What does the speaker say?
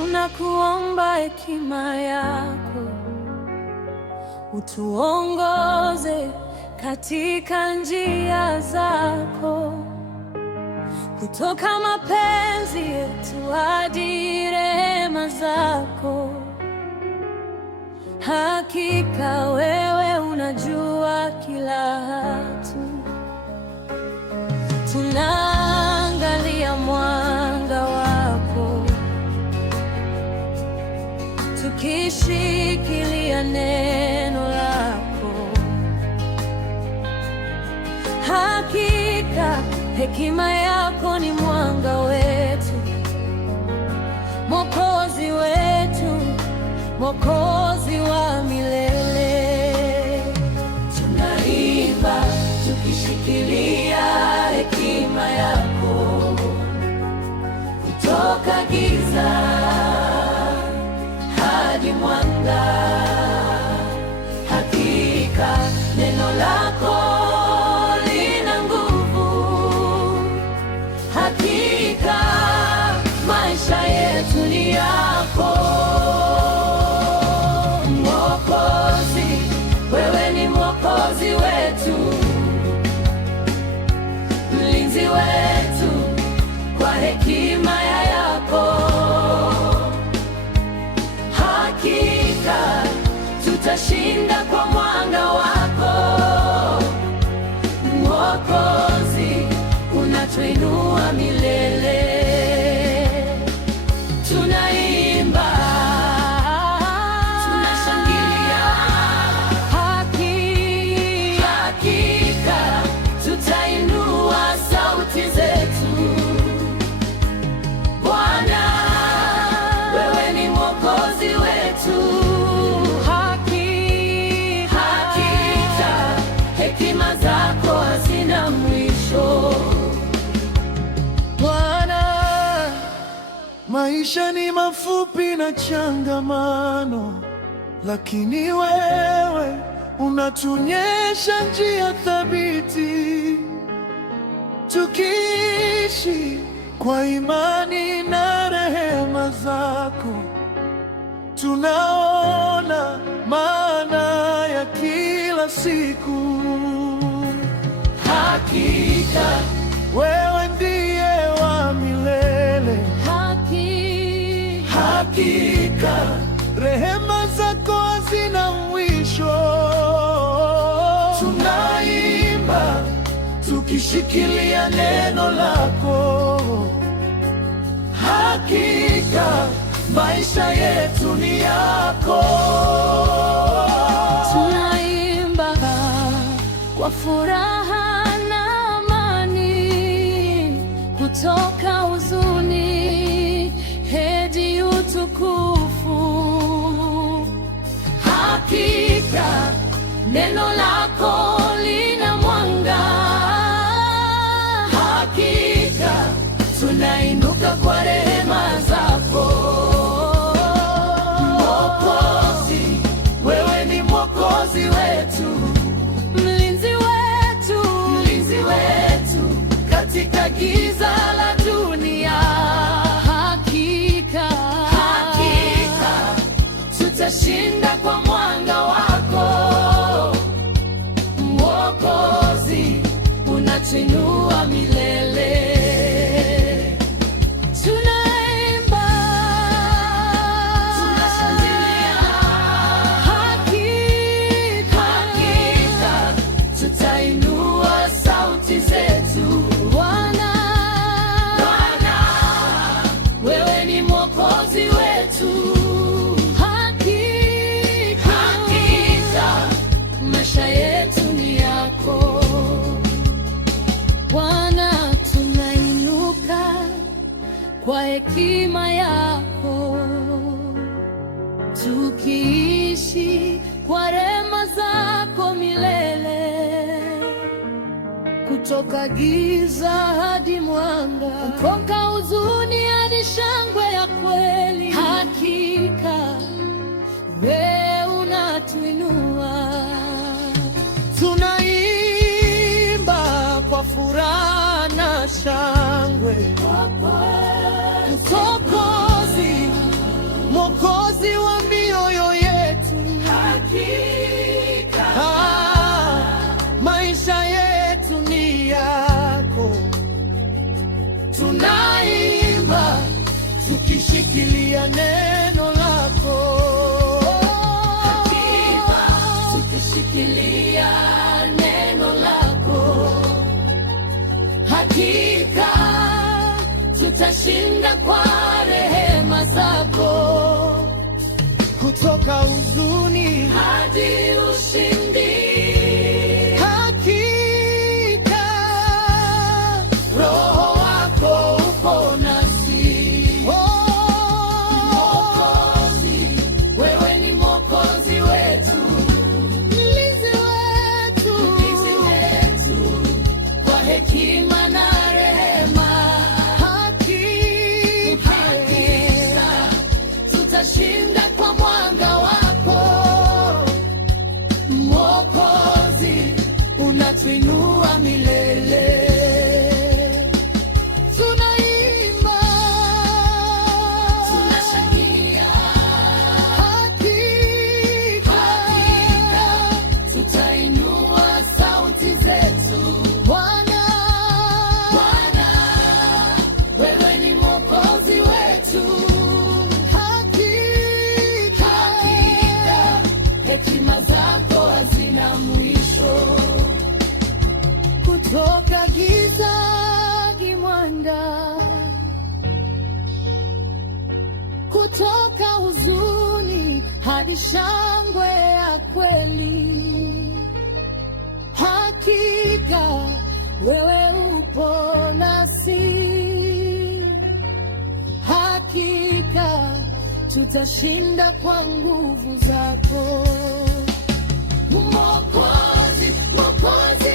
tunakuomba hekima yako, utuongoze katika njia zako, kutoka mapenzi yetu hadi rehema zako. Hakika wewe unajua kila hatua. Tunaangalia mwanga wako, tukishikilia neno lako. Hakika hekima yako ni mwanga wetu, Mwokozi wetu, Mwokozi wa milele. Tunaimba tukishikilia hekima yako, kutoka giza hadi mwanga. Hakika neno lako lina nguvu, hakika maisha yetu ni yako. Mwokozi, wewe ni Mwokozi wetu, mlinzi wetu kwa hekima yako. Hakika tutashinda kwa mwanga wako. Mwokozi, unatuinua milele. Tunaimba, tunashangilia, hakika tutainua sauti zetu. Bwana, wewe ni Mwokozi wetu, hakika hekima zako hazina mwisho. Bwana, maisha ni mafupi na changamano, lakini wewe unatuonyesha njia thabiti. Tukiishi kwa imani na rehema zako, tunaona maana ya kila siku. Hakika wewe ndiye wa milele, hakika rehema zako hazina mwisho. Tunaimba tukishikilia neno lako, hakika maisha yetu ni yako. tunaimba kwa furaha na amani, kutoka huzuni hadi utukufu. Hakika neno lako lina mwanga, hakika tunainuka kwa rehema zako. Mwokozi, wewe ni Mwokozi wetu, mlinzi wetu katika giza la dunia. Hakika tutashinda kwa mwanga wako. Mwokozi, unatuinua milele. Tunaimba, tunashangilia, hakika tutainua sauti zetu. Bwana, wewe ni Mwokozi wetu, hakika maisha yetu ni yako. Bwana, tunainuka kwa hekima yako, tukiishi kwa rehema zako milele. Kutoka giza hadi mwanga, kutoka huzuni hadi shangwe ya kweli. Hakika wewe unatuinua. Tunaimba kwa furaha na shangwe, Mwokozi Mwokozi wa mioyo yetu. Hakika maisha yetu ni yako. Tunaimba tukishikilia neno lako. hakika, tukishikilia neno lako, hakika tutashinda kwa rehema zako, kutoka huzuni hadi ushindi. Hakika Roho wako upo nasi. Mwokozi, wewe ni Mwokozi wetu, Mlinzi wetu, mlinzi wetu, kwa hekima na rehema. hakika Tutashinda kwa mwanga wako. Mwokozi, unatuinua milele. Tunaimba, Tunashangilia, hakika tutainua sauti zetu. Bwana, Bwana, wewe ni Mwokozi wetu, hakika hekima zako hazina mwisho. kutoka giza gimwanda, kutoka huzuni hadi shangwe ya kweli. Hakika wewe upo nasi, hakika tutashinda kwa nguvu zako. Mwokozi, Mwokozi